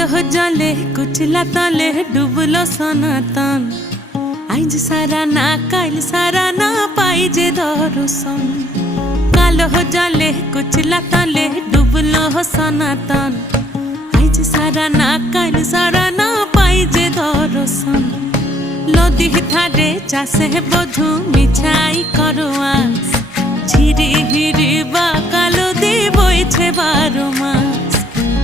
কালো জলে কুচলা তলে ডুবলো সনাতন আইজ সারা না কাল সারা না পাই যে দর্শন কালো জলে কুচলা তলে ডুবলো সনাতন আইজ সারা না কাল সারা না পাই যে দর্শন নদী ধারে চাষে বধু মিছাই করোয়া ঝিরি হিরি বা কালো দি বইছে 12 মাস